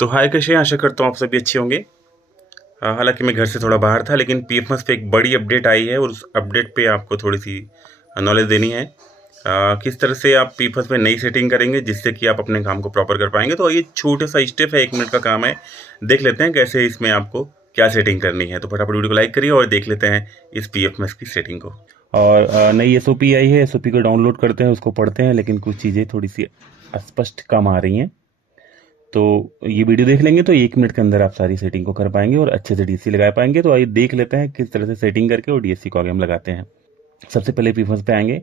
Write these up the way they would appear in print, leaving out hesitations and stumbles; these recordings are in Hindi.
तो हाय कैसे हैं, आशा करता हूँ आप सभी अच्छे होंगे। हालांकि मैं घर से थोड़ा बाहर था, लेकिन पीएफएमएस पे एक बड़ी अपडेट आई है और उस अपडेट पे आपको थोड़ी सी नॉलेज देनी है। किस तरह से आप पीएफएमएस में नई सेटिंग करेंगे जिससे कि आप अपने काम को प्रॉपर कर पाएंगे। तो ये छोटा सा स्टेप है, 1 मिनट का काम है। देख लेते हैं कैसे इसमें आपको क्या सेटिंग करनी है। तो फटाफट वीडियो को लाइक करिए और देख लेते हैं इस पीएफएमएस की सेटिंग को। और नई एसओपी आई है, एसओपी को डाउनलोड करते हैं, उसको पढ़ते हैं, लेकिन कुछ चीज़ें थोड़ी सी अस्पष्ट कम आ रही हैं। तो ये वीडियो देख लेंगे तो 1 मिनट के अंदर आप सारी सेटिंग को कर पाएंगे और अच्छे से डीएससी लगा पाएंगे। तो आइए देख लेते हैं किस तरह से सेटिंग करके और डीएससी को आगे हम लगाते हैं। सबसे पहले प्रीफर्स पे आएंगे।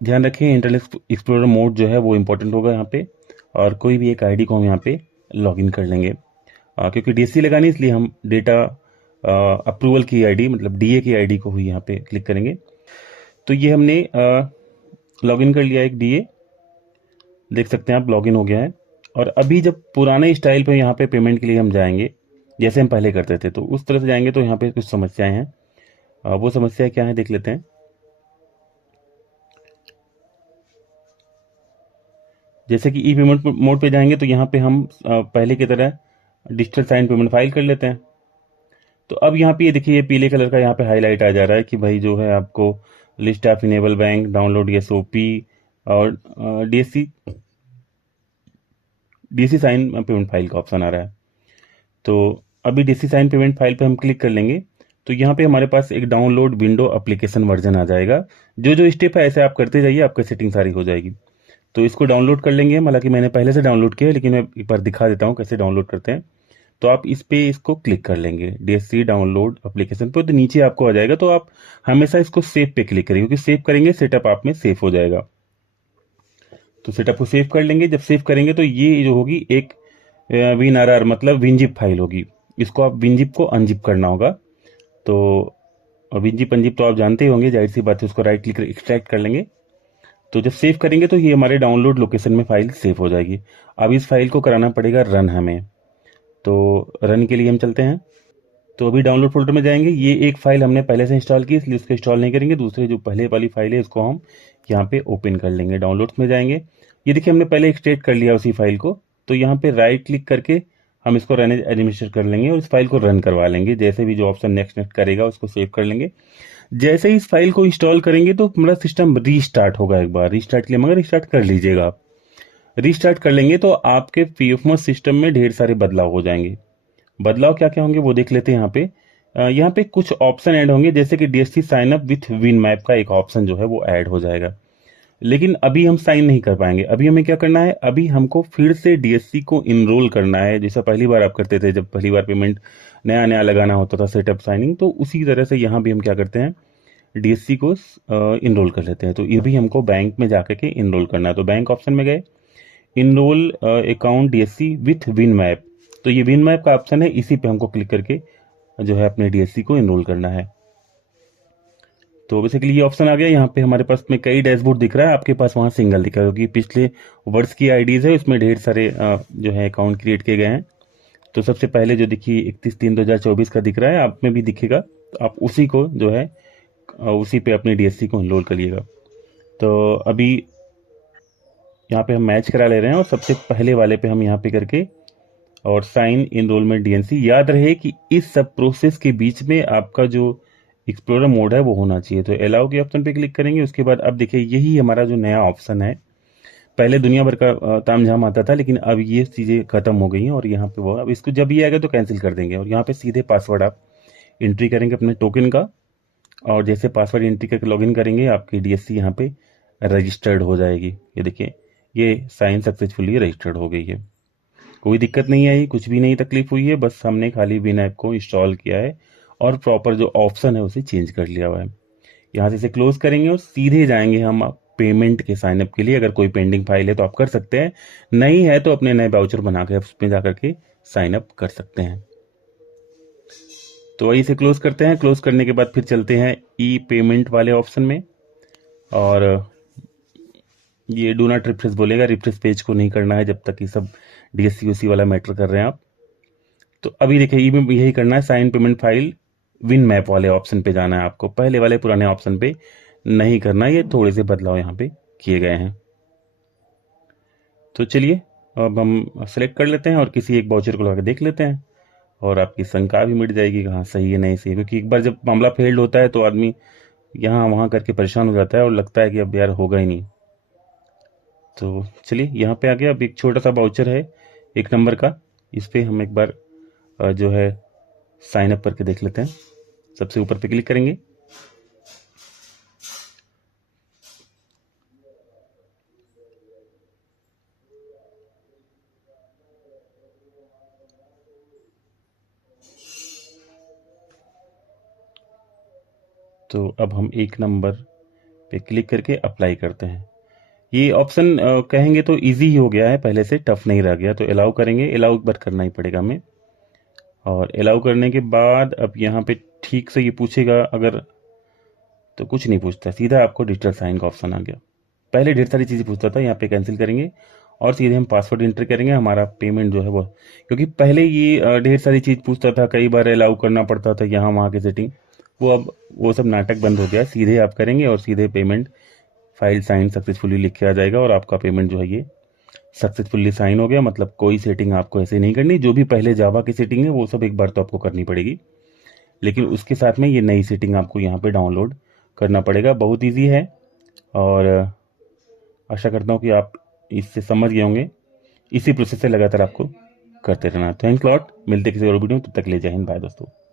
ध्यान रखें, इंटरनेट एक्सप्लोरर मोड जो है वो इम्पोर्टेंट होगा यहाँ पे, और कोई भी एक आईडी को हम यहाँ पे लॉगिन कर लेंगे। क्योंकि डीएससी लगानी, इसलिए हम डेटा अप्रूवल की आईडी मतलब डीए की आईडी को ही यहाँ पे क्लिक करेंगे। तो ये हमने लॉगिन कर लिया एक डीए, देख सकते हैं आप लॉगिन हो गया है। और अभी जब पुराने स्टाइल पे यहाँ पे पेमेंट के लिए हम जाएंगे, जैसे हम पहले करते थे, तो उस तरह से जाएंगे तो यहाँ पे कुछ समस्याएं हैं। वो समस्या क्या है देख लेते हैं। जैसे कि ई पेमेंट मोड पे जाएंगे तो यहाँ पे हम पहले की तरह डिजिटल साइन पेमेंट फाइल कर लेते हैं। तो अब यहाँ पे ये देखिए, ये पीले कलर का यहाँ पे हाईलाइट आ जा रहा है कि भाई जो है आपको list of enable bank, download SOP और डीएससी साइन पेमेंट फाइल का ऑप्शन आ रहा है। तो अभी डीसी साइन पेमेंट फाइल पे हम क्लिक कर लेंगे तो यहाँ पे हमारे पास एक डाउनलोड विंडो एप्लीकेशन वर्जन आ जाएगा। जो जो स्टेप है ऐसे आप करते जाइए, आपकी सेटिंग सारी हो जाएगी। तो इसको डाउनलोड कर लेंगे हम, हालांकि मैंने पहले से डाउनलोड किया है, लेकिन मैं एक बार दिखा देता हूँ कैसे डाउनलोड करते हैं। तो आप इस पे इसको क्लिक कर लेंगे डीएससी डाउनलोड एप्लीकेशन पे, तो नीचे आपको आ जाएगा। तो आप हमेशा इसको सेव पे क्लिक करेंगे, क्योंकि सेव करेंगे सेटअप आप में सेव हो जाएगा। तो सेटअप को सेव कर लेंगे। जब सेव करेंगे तो ये जो होगी एक WinRR मतलब विनजिप फाइल होगी। इसको आप विनजिप को अनजिप करना होगा। तो विनजिप अनजिप तो आप जानते ही होंगे, जाहिर सी बात है। उसको राइट क्लिक एक्सट्रैक्ट कर लेंगे। तो जब सेव करेंगे तो ये हमारे डाउनलोड लोकेशन में फाइल सेव हो जाएगी। अब इस फाइल को कराना पड़ेगा रन हमें। तो रन के लिए हम चलते हैं। तो अभी डाउनलोड फोल्डर में जाएंगे। ये एक फाइल हमने पहले से इंस्टॉल की, इसलिए उसको इंस्टॉल नहीं करेंगे। दूसरे जो पहले वाली फाइल है उसको हम यहाँ पे ओपन कर लेंगे। डाउनलोड्स में जाएंगे, ये देखिए हमने पहले एक्सट्रैक्ट कर लिया उसी फाइल को। तो यहाँ पे राइट क्लिक करके हम इसको रन एज एडमिनिस्ट्रेटर कर लेंगे और इस फाइल को रन करवा लेंगे। जैसे भी जो ऑप्शन नेक्स्ट नेक्स्ट करेगा उसको सेव कर लेंगे। जैसे ही इस फाइल को इंस्टॉल करेंगे तो हमारा सिस्टम रीस्टार्ट होगा। एक बार रीस्टार्ट के लिए मगर रिस्टार्ट कर लीजिएगा आप। रीस्टार्ट कर लेंगे तो आपके पीएफएमएस सिस्टम में ढेर सारे बदलाव हो जाएंगे। बदलाव क्या क्या होंगे वो देख लेते हैं। यहाँ पे कुछ ऑप्शन ऐड होंगे, जैसे कि DSC sign up with win map का एक ऑप्शन जो है वो ऐड हो जाएगा। लेकिन अभी हम साइन नहीं कर पाएंगे। अभी हमें क्या करना है, अभी हमको फिर से डीएससी को इनरोल करना है, जैसा पहली बार आप करते थे जब पहली बार पेमेंट नया नया लगाना होता था सेटअप साइनिंग। तो उसी तरह से यहाँ भी हम क्या करते हैं, डीएससी को इनरोल कर लेते हैं। तो ये भी हमको बैंक में जाकर के इनरोल करना है। तो बैंक ऑप्शन में गए, enroll account DSC with win map. तो ये विन मैप का ऑप्शन है, इसी पे हमको क्लिक करके जो है अपने डीएससी को इनरोल करना है। तो बेसिकली ये ऑप्शन आ गया। यहाँ पे हमारे पास में कई डैशबोर्ड दिख रहा है, आपके पास वहाँ सिंगल दिख रहा है, क्योंकि पिछले वर्ष की आईडीज है, उसमें ढेर सारे जो है अकाउंट क्रिएट किए गए हैं। तो सबसे पहले जो दिखी 31/3/2024 का दिख रहा है, आप में भी दिखेगा। तो आप उसी को जो है उसी पे अपने डीएससी को इनरोल करिएगा। तो अभी यहाँ पे हम मैच करा ले रहे हैं और सबसे पहले वाले पे हम यहाँ पे करके और साइन इनरोलमेंट डीएनसी। याद रहे कि इस सब प्रोसेस के बीच में आपका जो एक्सप्लोरर मोड है वो होना चाहिए। तो अलाउ के ऑप्शन पे क्लिक करेंगे। उसके बाद अब देखिए, यही हमारा जो नया ऑप्शन है। पहले दुनिया भर का तामझाम आता था, लेकिन अब ये चीज़ें खत्म हो गई हैं। और यहाँ पे वो अब इसको जब ये आएगा तो कैंसिल कर देंगे और यहाँ पे सीधे पासवर्ड आप एंट्री करेंगे अपने टोकन का। और जैसे पासवर्ड एंट्री करके लॉगिन करेंगे, आपकी डीएससी यहाँ पे रजिस्टर्ड हो जाएगी। ये देखिए, ये साइन सक्सेसफुली रजिस्टर्ड हो गई है। कोई दिक्कत नहीं आई, कुछ भी नहीं तकलीफ हुई है, बस हमने खाली विन ऐप को इंस्टॉल किया है और प्रॉपर जो ऑप्शन है उसे चेंज कर लिया हुआ है। यहाँ से इसे क्लोज करेंगे और सीधे जाएंगे हम पेमेंट के साइनअप के लिए। अगर कोई पेंडिंग फाइल है तो आप कर सकते हैं, नहीं है तो अपने नए वाउचर बना के उसमें जाकर के साइनअप कर सकते हैं। तो वही इसे क्लोज करते हैं। क्लोज करने के बाद फिर चलते हैं ई पेमेंट वाले ऑप्शन में, और ये डू नॉट रिफ्रेश बोलेगा। रिफ्रेश पेज को नहीं करना है जब तक ये सब डीएससी उसी वाला मैटर कर रहे हैं आप। तो अभी देखिए, ई में यही करना है, sign payment file win map वाले ऑप्शन पे जाना है आपको। पहले वाले पुराने ऑप्शन पे नहीं करना, ये थोड़े से बदलाव यहाँ पे किए गए हैं। तो चलिए अब हम सेलेक्ट कर लेते हैं और किसी एक वाउचर को लगा के देख लेते हैं, और आपकी शंका भी मिट जाएगी कि हाँ सही है नहीं सही है, क्योंकि एक बार जब मामला फेल्ड होता है तो आदमी यहाँ वहाँ करके परेशान हो जाता है और लगता है कि अब यार होगा ही नहीं। तो चलिए यहाँ पे आ गया। अब एक छोटा सा वाउचर है 1 नंबर का, इस पर हम एक बार जो है साइन अप करके देख लेते हैं। सबसे ऊपर पे क्लिक करेंगे, तो अब हम 1 नंबर पे क्लिक करके अप्लाई करते हैं। ये ऑप्शन कहेंगे तो इजी ही हो गया है, पहले से टफ नहीं रह गया। तो अलाउ करेंगे, अलाउ एक बार करना ही पड़ेगा हमें। और अलाउ करने के बाद अब यहाँ पे ठीक से ये पूछेगा, अगर तो कुछ नहीं पूछता, सीधा आपको डिजिटल साइन का ऑप्शन आ गया। पहले ढेर सारी चीज़ें पूछता था, यहाँ पे कैंसिल करेंगे और सीधे हम पासवर्ड एंटर करेंगे। हमारा पेमेंट जो है वो, क्योंकि पहले ये ढेर सारी चीज़ पूछता था, कई बार अलाउ करना पड़ता था यहाँ वहाँ की सेटिंग, वो अब वो सब नाटक बंद हो गया। सीधे आप करेंगे और सीधे पेमेंट फाइल साइन सक्सेसफुली लिख के आ जाएगा और आपका पेमेंट जो है ये सक्सेसफुली साइन हो गया। मतलब कोई सेटिंग आपको ऐसे नहीं करनी, जो भी पहले जावा की सेटिंग है वो सब एक बार तो आपको करनी पड़ेगी, लेकिन उसके साथ में ये नई सेटिंग आपको यहाँ पे डाउनलोड करना पड़ेगा। बहुत ईजी है और आशा करता हूँ कि आप इससे समझ गए होंगे। इसी प्रोसेस से लगातार आपको करते रहना। थैंक्स लॉट, मिलते किसी और वीडियो में, तब तक ले जय हिंद, बाय दोस्तों।